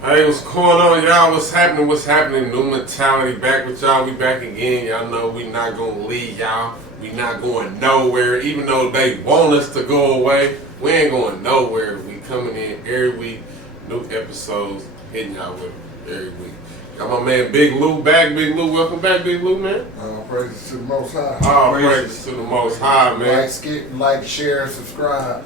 Hey, what's going on, y'all? What's happening? What's happening? New mentality back with y'all. We back again. Y'all know we not gonna leave y'all. We not going nowhere. Even though they want us to go away, we ain't going nowhere. We coming in every week, new episodes, hitting y'all with them every week. Got my man Big Lou back. Big Lou, welcome back, Big Lou, man. All praises to the Most High. All praises to the Most High, man. Like, share, and subscribe.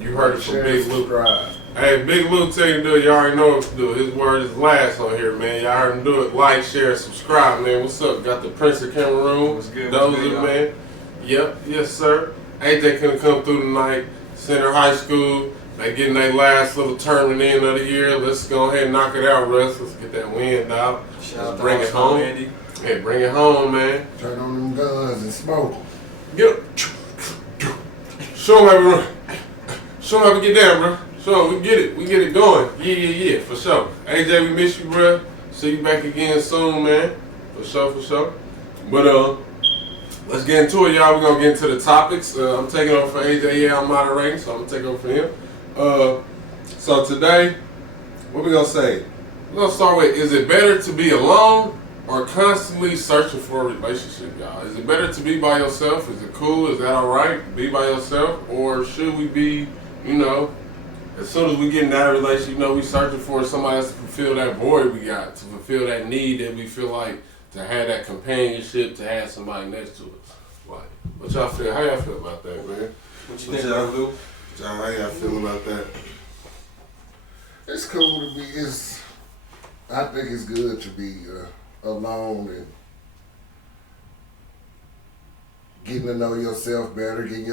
You heard it from Share, Big and Lou. subscribe. Hey, Big Lou tell you to do it. Y'all already know what to do. His word is last on here, man. Y'all heard him do it. Like, share, subscribe, man. What's up? Got the Prince of Cameroon. What's good? Dozer, man. Yep, yes, sir. AJ couldn't come through tonight. Center High School. They getting their last little tournament in of the year. Let's go ahead and knock it out, Russ. Let's get that wind out. Shout out Bring to it home. Andy. Hey, bring it home, man. Turn on them guns and smoke. Get up. Show him how we run. Show him how we get down, bro. Show him we get it. We get it going. Yeah, for sure. AJ, we miss you, bro. See you back again soon, man. For sure. But let's get into it, y'all. We're gonna get into the topics. I'm taking over for AJ. Yeah, I'm moderating, so I'm gonna take over for him. So today, what we gonna say? We're gonna start with: is it better to be alone or constantly searching for a relationship, y'all? Is it better to be by yourself? Is it cool? Is that all right? Be by yourself, or should we be, as soon as we get in that relationship, we searching for somebody else to fulfill that void we got, to fulfill that need that we feel like, to have that companionship, to have somebody next to us. Like, what y'all feel? How y'all feel about that, man? What you think, Lou? John, how y'all feel about that? It's cool to be. I think it's good to be alone and getting to know yourself better, getting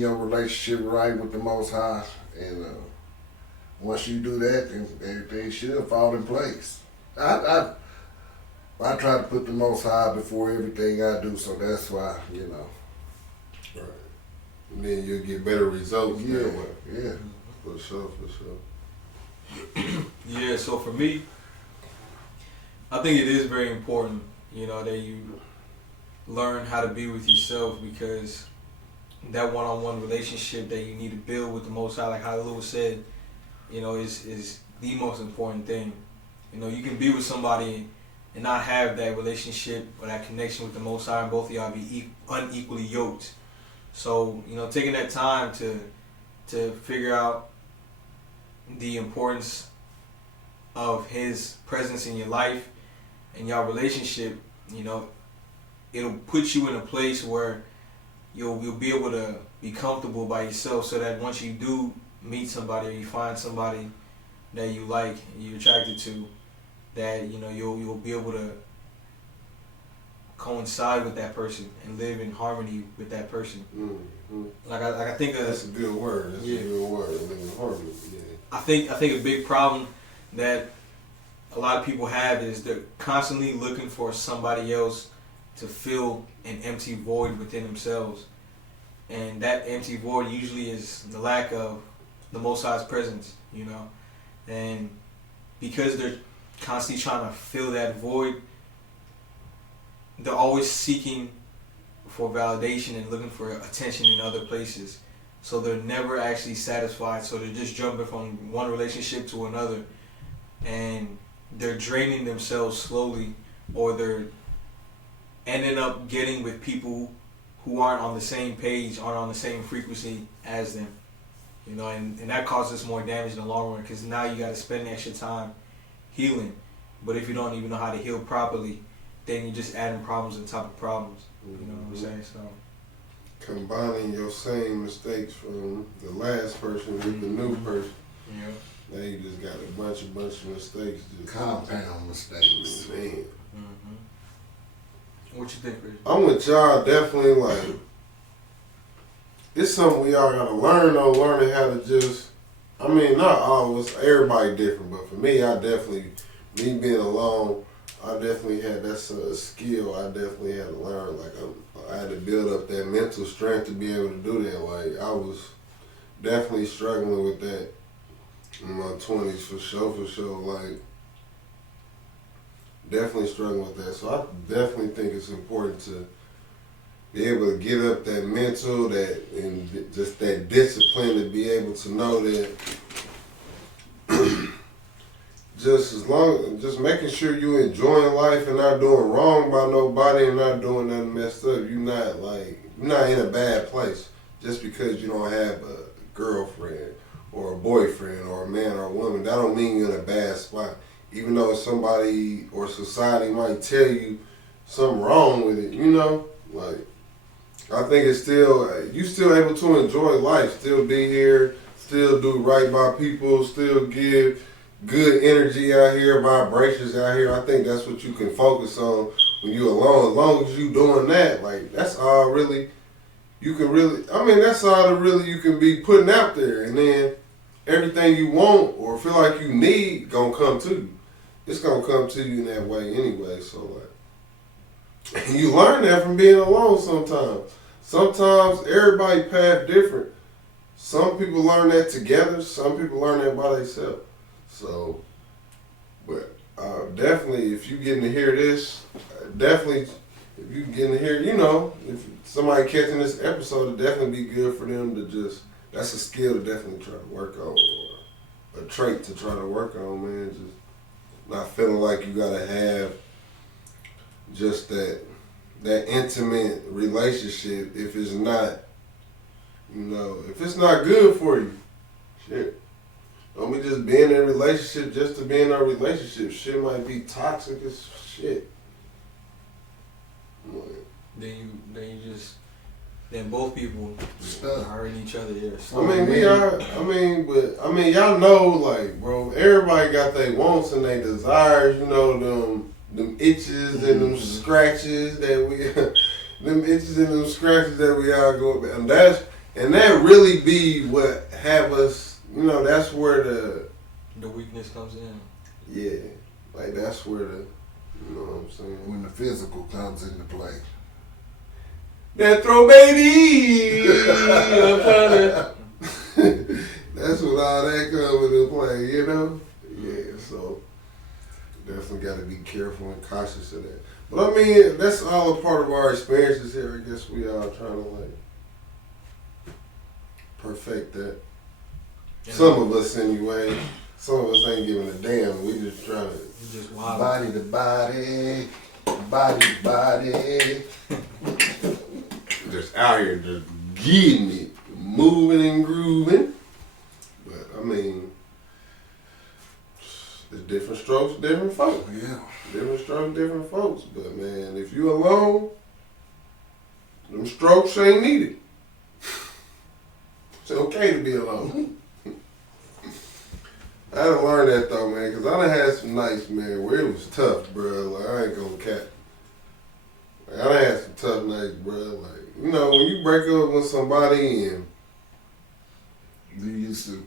your relationship right with the Most High, and once you do that, then everything should fall in place. I try to put the Most High before everything I do, so that's why, Right. And then you'll get better results Yeah, that way. yeah. For sure. Yeah, so for me, I think it is very important, that you learn how to be with yourself, because that one-on-one relationship that you need to build with the Most High, like how Lou said, is the most important thing. You can be with somebody and not have that relationship or that connection with the Most High, and both of y'all be unequally yoked. So, taking that time to figure out the importance of His presence in your life and your relationship, it'll put you in a place where you'll be able to be comfortable by yourself, so that once you do meet somebody or you find somebody that you like and you're attracted to, that you'll be able to coincide with that person and live in harmony with that person. Mm-hmm. Like I think That's a good word. Yeah. A good word. Live in harmony. Yeah. I think a big problem that a lot of people have is they're constantly looking for somebody else to fill an empty void within themselves, and that empty void usually is the lack of the Most High's presence, and because they're constantly trying to fill that void, they're always seeking for validation and looking for attention in other places. So they're never actually satisfied. So they're just jumping from one relationship to another, and they're draining themselves slowly, or they're ending up getting with people who aren't on the same page, aren't on the same frequency as them. And that causes more damage in the long run, because now you got to spend extra time healing. But if you don't even know how to heal properly, then you're just adding problems on top of problems. You know what I'm saying? So Combining your same mistakes from the last person with the new person. yeah. Now you just got a bunch of mistakes. Just Compound mistakes. Man. Mm-hmm. What you think, Rich? I'm with y'all, definitely. Like, it's something we all gotta learn on, learning how to just, not all of us, everybody different, but for me, me being alone, I definitely had, that's a skill I definitely had to learn. Like, I had to build up that mental strength to be able to do that. Like, I was definitely struggling with that in my 20s, for sure. Like, definitely struggling with that. So I definitely think it's important to be able to get up that mental, and just that discipline to be able to know that just making sure you enjoying life and not doing wrong by nobody and not doing nothing messed up. You're not in a bad place just because you don't have a girlfriend or a boyfriend or a man or a woman. That don't mean you're in a bad spot. Even though somebody or society might tell you something wrong with it, like I think it's still you still able to enjoy life, still be here, still do right by people, still give good energy out here, vibrations out here. I think that's what you can focus on when you alone. As long as you doing that, like that's all really you can really. I mean, that's all that really you can be putting out there, and then everything you want or feel like you need gonna come to you. It's gonna come to you in that way anyway. So like, and you learn that from being alone sometimes. Sometimes everybody path different. Some people learn that together. Some people learn that by themselves. So, but definitely, if you getting to hear this, definitely, if you getting to hear, if somebody catching this episode, it'd definitely be good for them to just. That's a skill to definitely try to work on, or a trait to try to work on, man. Just not feeling like you gotta have just that intimate relationship if it's not, if it's not good for you. Shit. Don't be just being in a relationship just to be in a relationship. Shit might be toxic as shit. Then both people are hurting each other. Y'all know, like, bro, everybody got their wants and their desires, them itches and them scratches that we all go about. And that really be what have us, that's where the weakness comes in. Yeah. Like that's where you know what I'm saying? When the physical comes into play. That throw baby! I'm trying to. That's when all that comes into play, Yeah, so definitely got to be careful and cautious of that. But I mean, that's all a part of our experiences here. I guess we all trying to like perfect that. Yeah. Some of us anyway. Some of us ain't giving a damn. We just trying to just wild. Body to body, body to body. Just out here, just getting it, moving and grooving. But I mean, it's different strokes, different folks. Yeah. Different strokes, different folks. But man, if you alone, them strokes ain't needed. It's okay to be alone. I done learned that though, man, because I done had some nights, man, where it was tough, bro. Like, I ain't gonna cap. Like, I done had some tough nights, bro. Like, when you break up with somebody and you used to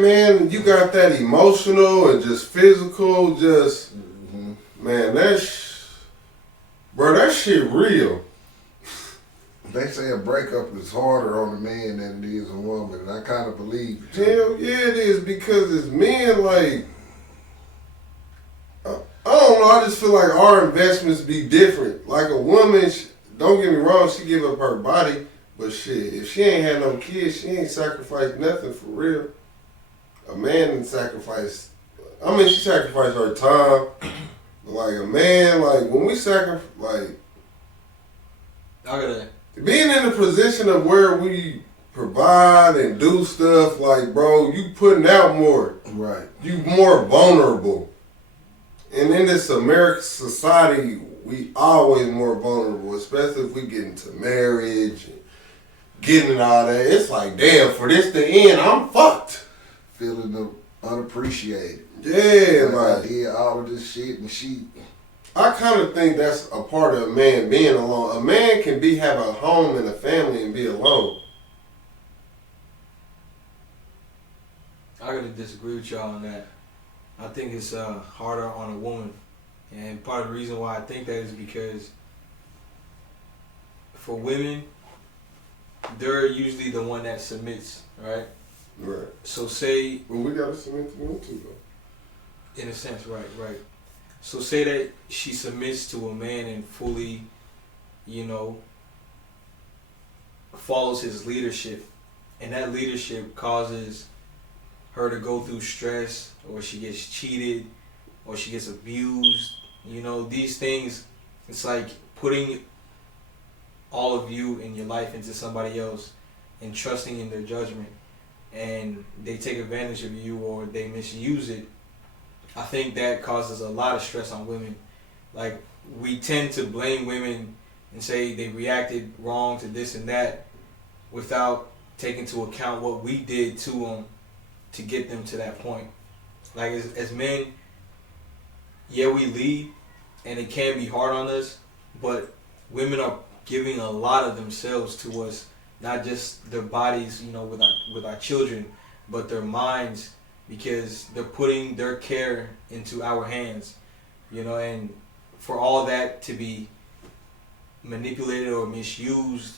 man, you got that emotional and just physical, man, that shit real. They say a breakup is harder on a man than it is a woman, and I kind of believe it. Hell yeah, it is, because it's men, like, I don't know, I just feel like our investments be different. Like a woman, don't get me wrong, she give up her body, but shit, if she ain't had no kids, she ain't sacrificed nothing for real. A man didn't sacrifice, she sacrificed her time, but like a man, like when we sacrifice, like, being in the position of where we provide and do stuff, like, bro, you putting out more. Right. You more vulnerable. And in this American society, we always more vulnerable, especially if we get into marriage and getting all that. It's like, damn, for this to end, I'm fucked. Feeling unappreciated. Yeah, like I did all of this shit and she... I kind of think that's a part of a man being alone. A man can have a home and a family and be alone. I gotta disagree with y'all on that. I think it's harder on a woman, and part of the reason why I think that is because for women, they're usually the one that submits, right? Right. So say... Well, we gotta submit to them too, though. In a sense, right. So say that she submits to a man and fully, follows his leadership, and that leadership causes her to go through stress, or she gets cheated, or she gets abused. You know, these things, it's like putting all of you and your life into somebody else and trusting in their judgment, and they take advantage of you or they misuse it. I think that causes a lot of stress on women. Like, we tend to blame women and say they reacted wrong to this and that without taking into account what we did to them to get them to that point. Like, as men, yeah, we lead, and it can be hard on us, but women are giving a lot of themselves to us, not just their bodies, you know, with our children, but their minds, because they're putting their care into our hands, you know, and for all that to be manipulated or misused,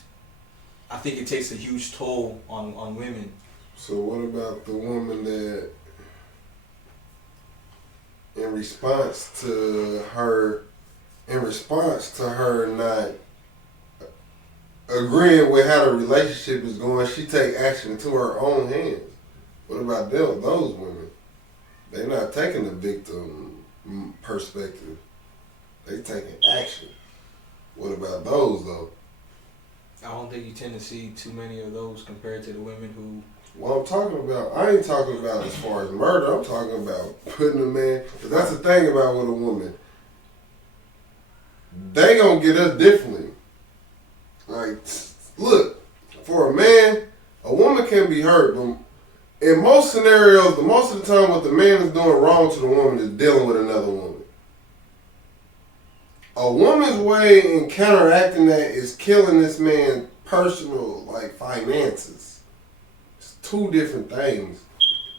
I think it takes a huge toll on women. So what about the woman that, in response to her not agreeing with how the relationship is going, she take action into her own hands? What about those women? They're not taking the victim perspective. They taking action. What about those though? I don't think you tend to see too many of those compared to the women who. What I'm talking about, I ain't talking about as far as murder. I'm talking about putting a man. Cause that's the thing about with a woman. They gonna get us differently. Like, look, for a man, a woman can be hurt, but in most scenarios, most of the time, what the man is doing wrong to the woman is dealing with another woman. A woman's way in counteracting that is killing this man's personal, like, finances. It's two different things.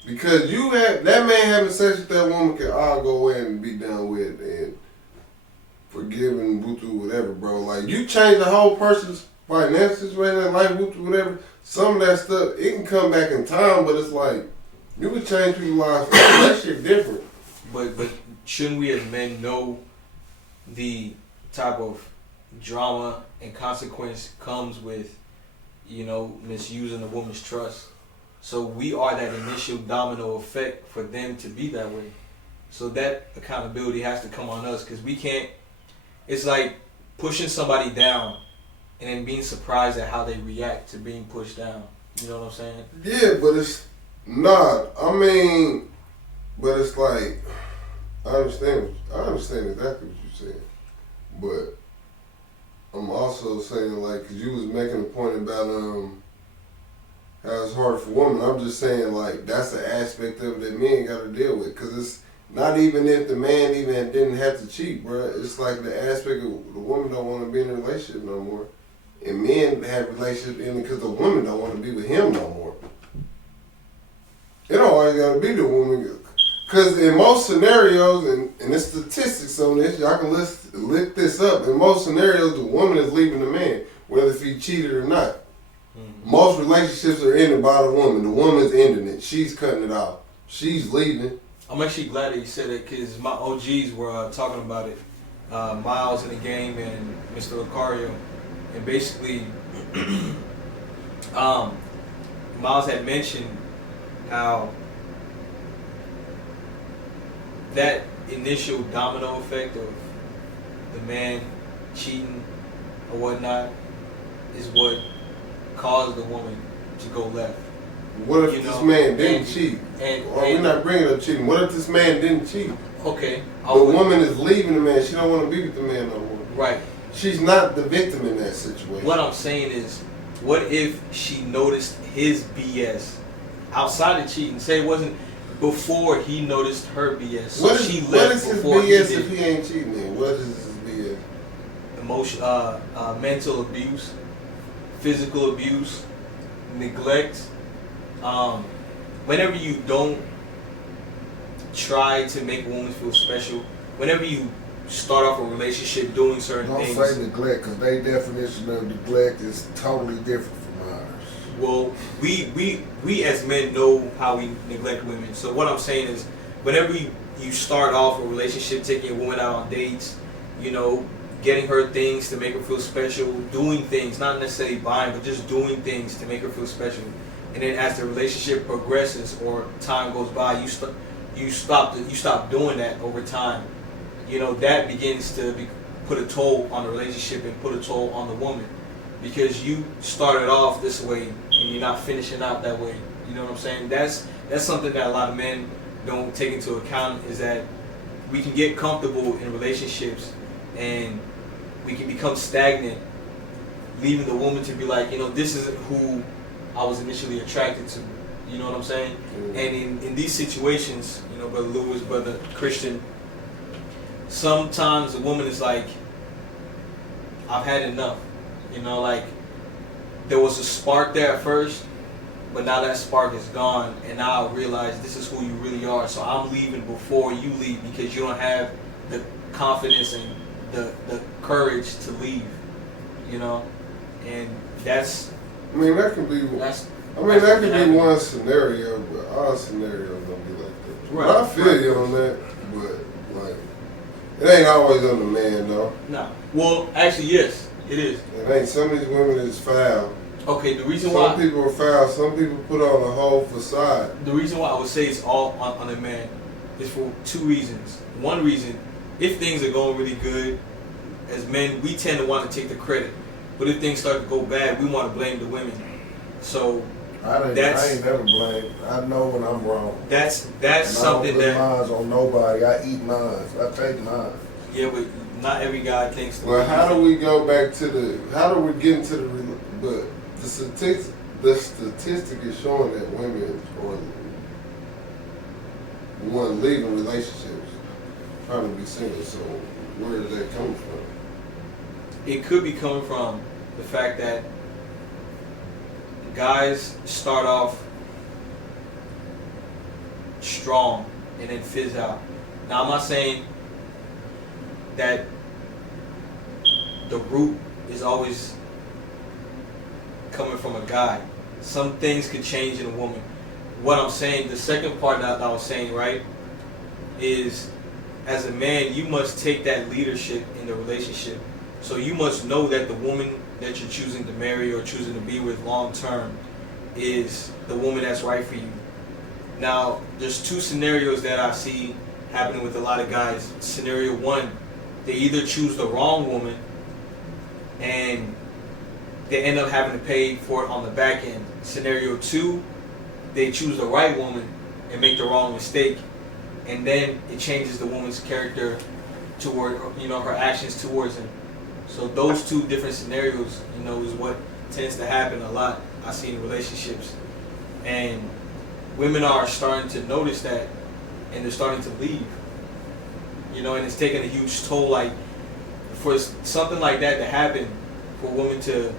Because that man having sex with that woman can all go in and be done with and forgive and whatever, bro. Like, you change the whole person's finances, right? That life, whatever. Some of that stuff, it can come back in time, but it's like, you can change people's lives. That shit different. But shouldn't we as men know the type of drama and consequence comes with, you know, misusing a woman's trust? So we are that initial domino effect for them to be that way. So that accountability has to come on us, because we can't. It's like pushing somebody down and then being surprised at how they react to being pushed down. You know what I'm saying? Yeah, but it's not. I mean, but it's like, I understand exactly what you're saying, but I'm also saying, like, cause you was making a point about how it's hard for women. I'm just saying, like, that's an aspect of it that men got to deal with, cause it's not even if the man even didn't have to cheat, bro. It's like the aspect of the woman don't want to be in a relationship no more, and men have relationships in because the woman don't want to be with him no more. It don't always got to be the woman. Because in most scenarios, and the statistics on this, y'all can look this up. In most scenarios, the woman is leaving the man, whether if he cheated or not. Mm-hmm. Most relationships are ended by the woman. The woman's ending it. She's cutting it off. She's leaving. I'm actually glad that you said it, because my OGs were talking about it. Miles in the game and Mr. Lucario. And basically, Miles had mentioned how that initial domino effect of the man cheating or whatnot is what caused the woman to go left. What if this man didn't cheat? We're not bringing up cheating. What if this man didn't cheat? Okay. The woman is leaving the man. She don't want to be with the man no more. Right. She's not the victim in that situation. What I'm saying is, what if she noticed his BS outside of cheating? Say it wasn't before he noticed her BS. So what is she what left is his before BS he if he ain't cheating then? What is his BS? Mental abuse, physical abuse, neglect. Whenever you don't try to make a woman feel special, whenever you start off a relationship doing certain things. Don't say neglect, because their definition of neglect is totally different from ours. Well, we as men know how we neglect women. So what I'm saying is, whenever you start off a relationship, taking a woman out on dates, you know, getting her things to make her feel special, doing things, not necessarily buying, but just doing things to make her feel special. and then as the relationship progresses or time goes by, you stop doing that over time. You know, that begins to put a toll on the relationship and put a toll on the woman, because you started off this way and you're not finishing out that way. You know what I'm saying? That's something that a lot of men don't take into account, is that we can get comfortable in relationships and we can become stagnant, leaving the woman to be like, you know, this isn't who I was initially attracted to. You know what I'm saying? Mm-hmm. And in these situations, you know, Brother Lewis, Brother Christian, sometimes the woman is like, I've had enough. You know, like, there was a spark there at first, but now that spark is gone, and now I realize this is who you really are. So I'm leaving before you leave, because you don't have the confidence and the courage to leave. You know, and that's. I mean, that can be. That's. That could be one scenario, but our scenario don't be like that. Right. But I feel you on that, but like, it ain't always on the man though. No. Well, actually, yes, it is. It ain't. Some of these women is foul. Okay, the reason Some why. people are foul. Some people put on a whole facade. The reason why I would say it's all on the man is for two reasons. One reason, if things are going really good, as men, we tend to want to take the credit. But if things start to go bad, we want to blame the women. So I ain't never blamed. I know when I'm wrong. that's And something I don't that. put mines on nobody. I eat mines. I take mines. Yeah, but not every guy thinks. the Well, way how you do we go back to how do we get into but the statistic is showing that women are leaving relationships trying to be single. So where is that coming from? It could be coming from the fact that guys start off strong and then fizz out. Now, I'm not saying that the root is always coming from a guy. Some things could change in a woman. What I'm saying, the second part that I was saying, right, is as a man, you must take that leadership in the relationship. So you must know that the woman that you're choosing to marry or choosing to be with long term is the woman that's right for you. Now, there's two scenarios that I see happening with a lot of guys. Scenario one, they either choose the wrong woman and they end up having to pay for it on the back end. Scenario two, they choose the right woman and make the wrong mistake, and then it changes the woman's character toward, you know, her actions towards him. So those two different scenarios, you know, is what tends to happen a lot, I see in relationships. And women are starting to notice that, and they're starting to leave. You know, and it's taking a huge toll. Like, for something like that to happen, for a woman to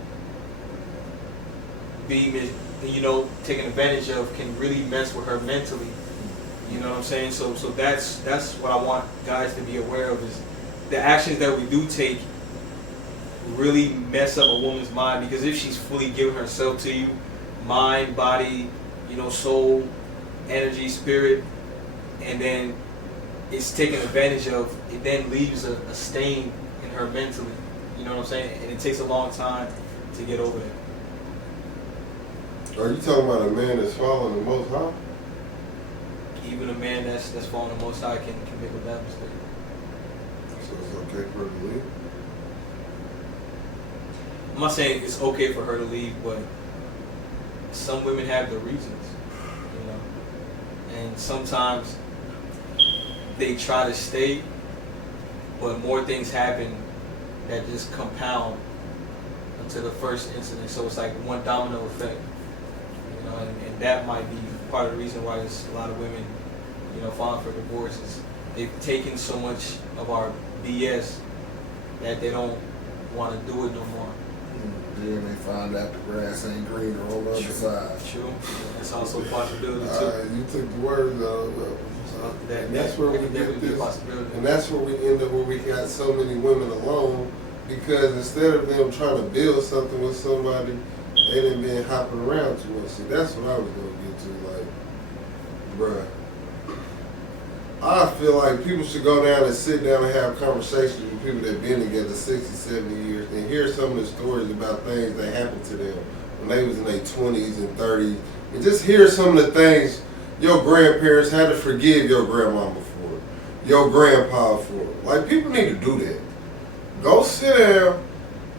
be, you know, taken advantage of, can really mess with her mentally. You know what I'm saying? So that's what I want guys to be aware of, is the actions that we do take really mess up a woman's mind. Because if she's fully giving herself to you, mind, body, you know, soul, energy, spirit, and then it's taken advantage of, it then leaves a stain in her mentally. You know what I'm saying? And it takes a long time to get over that. Are you talking about a man that's following the Most High? Even a man that's falling the Most High can make that mistake. So it's okay for her to leave? I'm not saying it's okay for her to leave, but some women have their reasons, you know. And sometimes they try to stay, but more things happen that just compound until the first incident. So it's like one domino effect, you know. And that might be part of the reason why there's a lot of women, you know, filing for divorce, is they've taken so much of our BS that they don't want to do it no more. Then they find out the grass ain't greener on the other side. True. That's also a possibility too. You took the words out of it. And that's where we that get could be a this. possibility. And that's where we end up, where we got so many women alone, because instead of them trying to build something with somebody, they done been hopping around too much. See, that's what I was gonna get to. Like, bruh, I feel like people should go down and sit down and have conversations with people that been together 60, 70 years and hear some of the stories about things that happened to them when they was in their 20s and 30s, and just hear some of the things your grandparents had to forgive your grandmama for, your grandpa for. Like, people need to do that. Go sit down,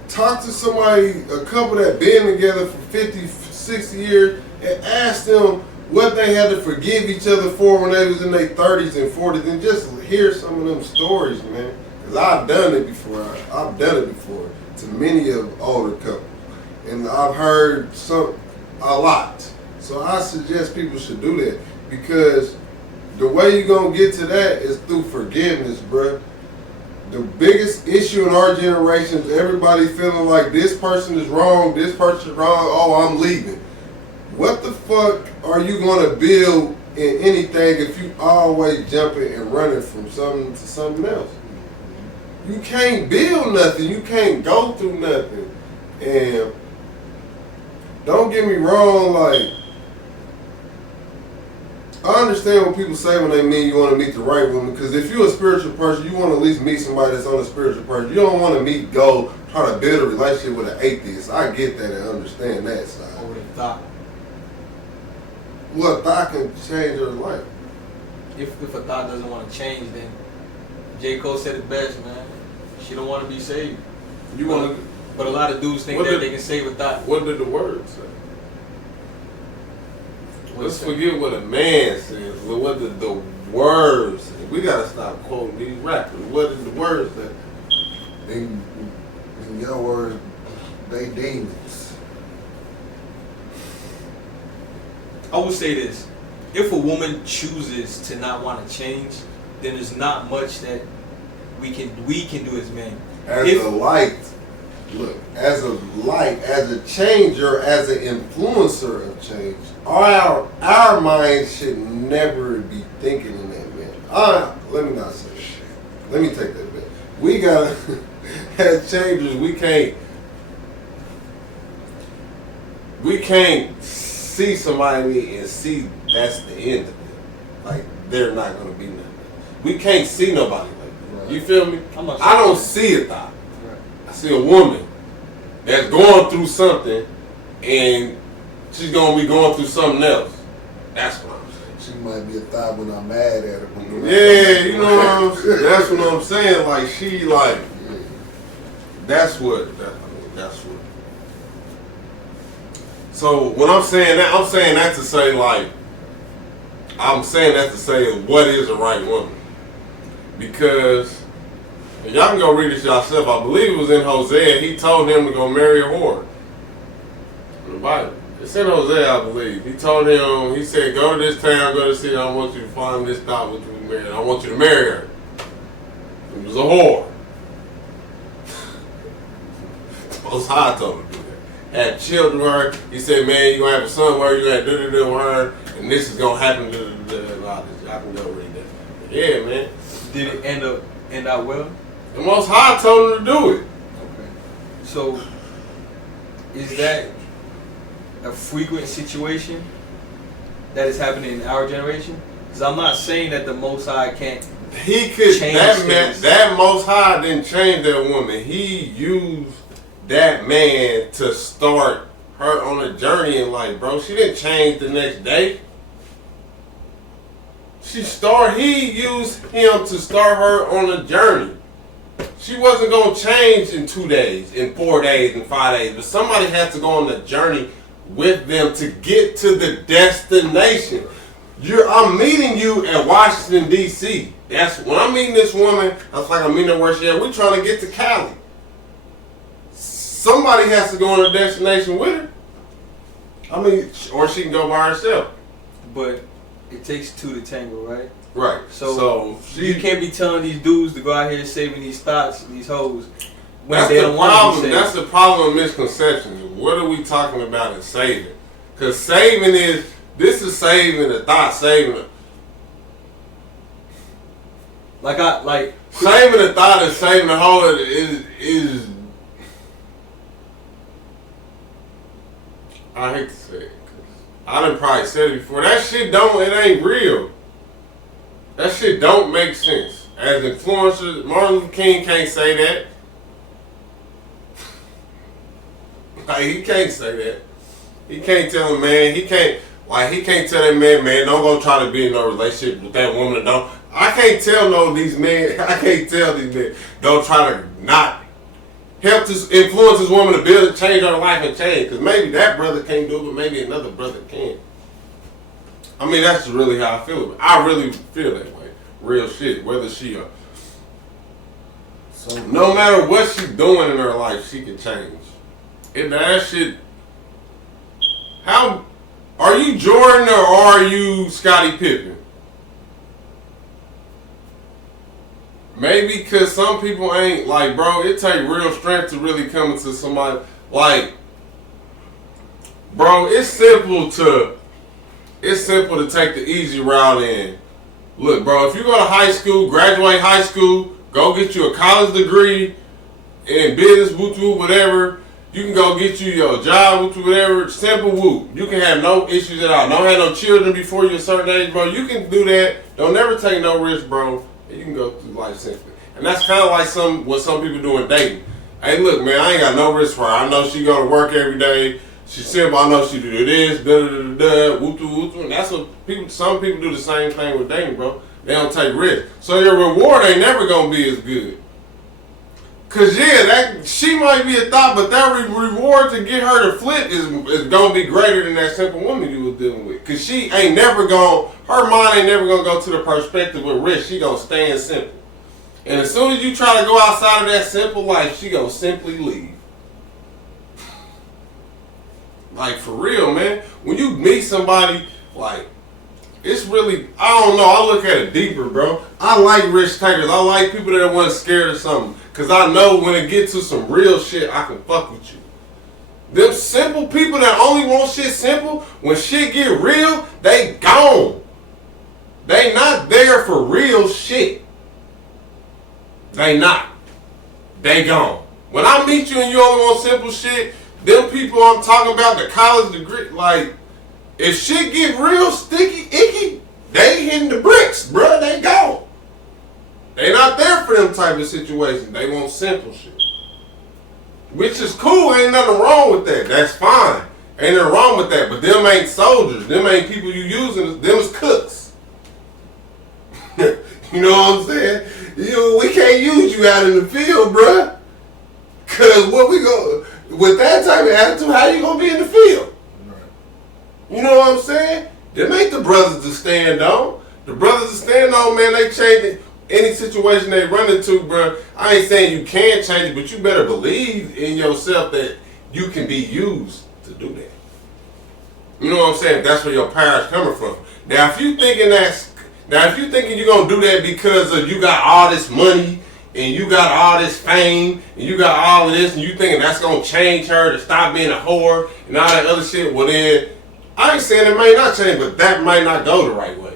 talk to somebody, a couple that been together for 50, 60 years, and ask them what they had to forgive each other for when they was in their 30s and 40s, and just hear some of them stories, man. Because I've done it before. I've done it before to many of older couples. And I've heard a lot. So I suggest people should do that, because the way you're going to get to that is through forgiveness, bruh. The biggest issue in our generation is everybody feeling like this person is wrong, this person is wrong, oh, I'm leaving. What the fuck are you going to build in anything if you always jumping and running from something to something else? You can't build nothing. You can't go through nothing. And don't get me wrong, like, I understand what people say when they mean you want to meet the right woman, because if you're a spiritual person, you want to at least meet somebody that's on a spiritual person. You don't want to try to build a relationship with an atheist. I get that and understand that side. Over the thought. Well, a thought can change her life. If a thought doesn't want to change, then J. Cole said it best, man. She don't want to be saved. You want to? But a lot of dudes think that they can save a thought. What did the words say? Let's forget what a man says, but what did the words say? We gotta stop quoting these rappers. What did the words say? In your words, they demons. I would say this: if a woman chooses to not want to change, then there's not much that we can do as men. As a changer, as an influencer of change, our minds should never be thinking in that manner. Let me not say that. Let me take that back. We gotta, as changers, we can't see somebody and see that's the end of it. Like, they're not gonna be nothing. We can't see nobody like that. You feel me? I don't see a thought. I see a woman that's going through something, and she's gonna be going through something else. That's what I'm saying. She might be a thought when I'm mad at her. Yeah, you know what I'm saying? That's what I'm saying. Like, she, like, that's what. So when I'm saying that to say, like, I'm saying that to say what is the right woman. Because, and y'all can go read it yourself. I believe it was in Hosea. He told him to go marry a whore. In the Bible. It's in Hosea, I believe. He told him, he said, go to this town, go to the city. I want you to find this thought with you married. I want you to marry her. It was a whore. Most High told him to do that. Had children with her. He said, man, you're going to have a son with her. You're going to do with her. And this is going to happen to I can go read that. Yeah, man. Did it end out well? The Most High told him to do it. Okay. So, is that a frequent situation that is happening in our generation? Because I'm not saying that the Most High can't. He could. Change That Most High didn't change that woman. He used that man to start her on a journey in life, bro. She didn't change the next day. He used him to start her on a journey. She wasn't going to change in 2 days, in 4 days, in 5 days. But somebody had to go on the journey with them to get to the destination. I'm meeting you at Washington, D.C. That's when I'm meeting this woman. That's like I'm meeting her where she at. We're trying to get to Cali. Somebody has to go on a destination with her. I mean, or she can go by herself. But it takes two to tango, right? Right. So you can't be telling these dudes to go out here saving these thoughts, these hoes, when that's they don't want to be saved. That's the problem with misconceptions. What are we talking about in saving? Because saving is saving a thought, saving a... Saving a thought and saving a hoe is I hate to say it, I done probably said it before. That shit it ain't real. That shit don't make sense. As influencers, Martin Luther King can't say that. Like, he can't say that. He can't tell him, man. He can't tell that man, don't go try to be in no relationship with that woman. Or don't. I can't tell these men. I can't tell these men don't try to not help to influence this woman to build and change her life and change. Because maybe that brother can't do it, but maybe another brother can. I mean, that's really how I feel. I really feel that way. Real shit. Whether she no matter what she's doing in her life, she can change. And that shit. How are you Jordan or are you Scottie Pippen? Maybe because some people ain't like, bro. It take real strength to really come into somebody like, bro. It's simple to take the easy route in. Look, bro. If you go to high school, graduate high school, go get you a college degree in business, whatever. You can go get you your job, whatever. Simple whoop. You can have no issues at all. Don't have no children before you're a certain age, bro. You can do that. Don't never take no risk, bro. And you can go through life simply. And that's kind of like what some people do in dating. Hey, look, man, I ain't got no risk for her. I know she go to work every day. She's simple. I know she do this, and that's what some people do the same thing with dating, bro. They don't take risks. So your reward ain't never going to be as good. Cause she might be a thought, but that reward to get her to flip is gonna be greater than that simple woman you was dealing with. Cause her mind ain't never gonna go to the perspective of risk. She gonna stay in simple. And as soon as you try to go outside of that simple life, she gonna simply leave. Like for real, man. When you meet somebody, like it's really, I don't know. I look at it deeper, bro. I like risk takers. I like people that wasn't scared of something. Because I know when it gets to some real shit, I can fuck with you. Them simple people that only want shit simple, when shit get real, they gone. They not there for real shit. They not. They gone. When I meet you and you only want simple shit, them people I'm talking about, the college degree, like, if shit get real sticky, icky, they hitting the bricks, bruh. They gone. They not there for them type of situations. They want simple shit. Which is cool. Ain't nothing wrong with that. That's fine. Ain't nothing wrong with that. But them ain't soldiers. Them ain't people you using. Them is cooks. You know what I'm saying? We can't use you out in the field, bruh. Cause with that type of attitude, how you gonna be in the field? You know what I'm saying? Them ain't the brothers to stand on. The brothers to stand on, man, they change it. Any situation they run into, bro, I ain't saying you can't change it, but you better believe in yourself that you can be used to do that. You know what I'm saying? That's where your power's coming from. Now, if you thinking you're gonna do that because of you got all this money and you got all this fame and you got all of this, and you thinking that's gonna change her to stop being a whore and all that other shit, well then, I ain't saying it may not change, but that might not go the right way.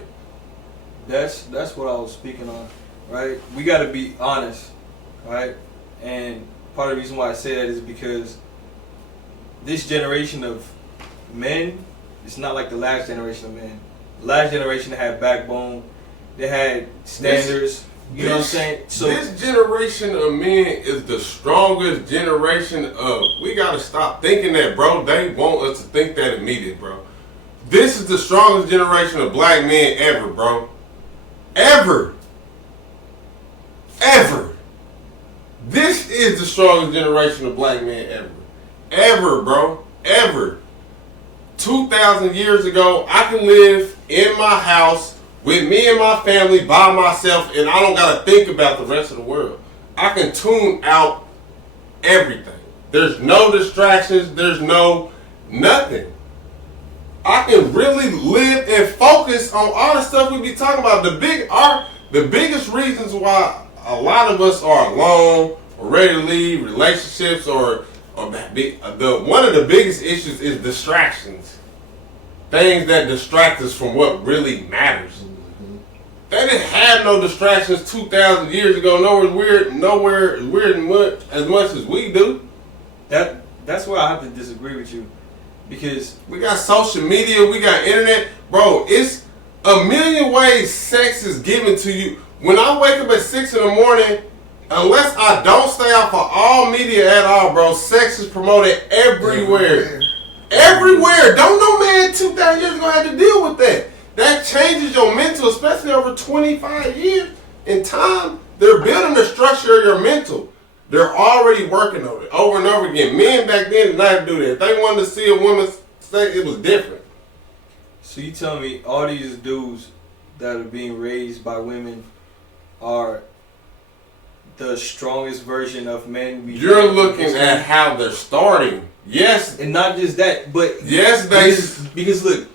That's what I was speaking on, right? We got to be honest, right? And part of the reason why I say that is because this generation of men, it's not like the last generation of men. The last generation had backbone, they had standards. You know what I'm saying? So this generation of men is the strongest generation of. We gotta stop thinking that, bro. They want us to think that immediately, bro. This is the strongest generation of black men ever, bro. Ever. This is the strongest generation of black men ever. Ever, bro. Ever. 2,000 years ago, I can live in my house with me and my family by myself, and I don't got to think about the rest of the world. I can tune out everything. There's no distractions. There's no nothing. I can really live and focus on all the stuff we be talking about. The biggest reasons why a lot of us are alone or ready to leave relationships or one of the biggest issues is distractions. Things that distract us from what really matters. They didn't have no distractions 2,000 years ago. Nowhere as weird as much as we do. That's where I have to disagree with you. Because we got social media, we got internet. Bro, it's a million ways sex is given to you. When I wake up at 6 in the morning, unless I don't stay off of all media at all, bro, sex is promoted everywhere. Everywhere. Don't no man 2,000 years ago have to deal with that. That changes your mental, especially over 25 years in time. They're building the structure of your mental. They're already working on it over and over again. Men back then did not do that. If they wanted to see a woman say it was different. So you tell me all these dudes that are being raised by women are the strongest version of men You're looking at how they're starting. Yes. And not just that, but yes, because look,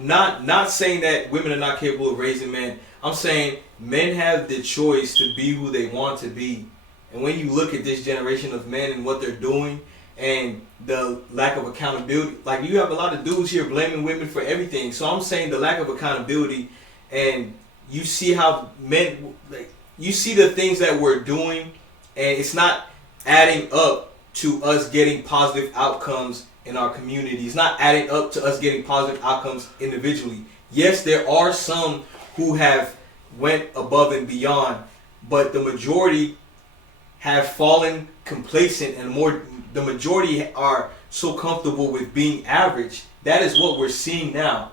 not saying that women are not capable of raising men. I'm saying men have the choice to be who they want to be. And when you look at this generation of men and what they're doing and the lack of accountability, like you have a lot of dudes here blaming women for everything. So I'm saying the lack of accountability, and you see how men, like, you see the things that we're doing, and it's not adding up to us getting positive outcomes in our community. It's not adding up to us getting positive outcomes individually. Yes, there are some who have went above and beyond, but the majority have fallen complacent, and the majority are so comfortable with being average. That is what we're seeing now.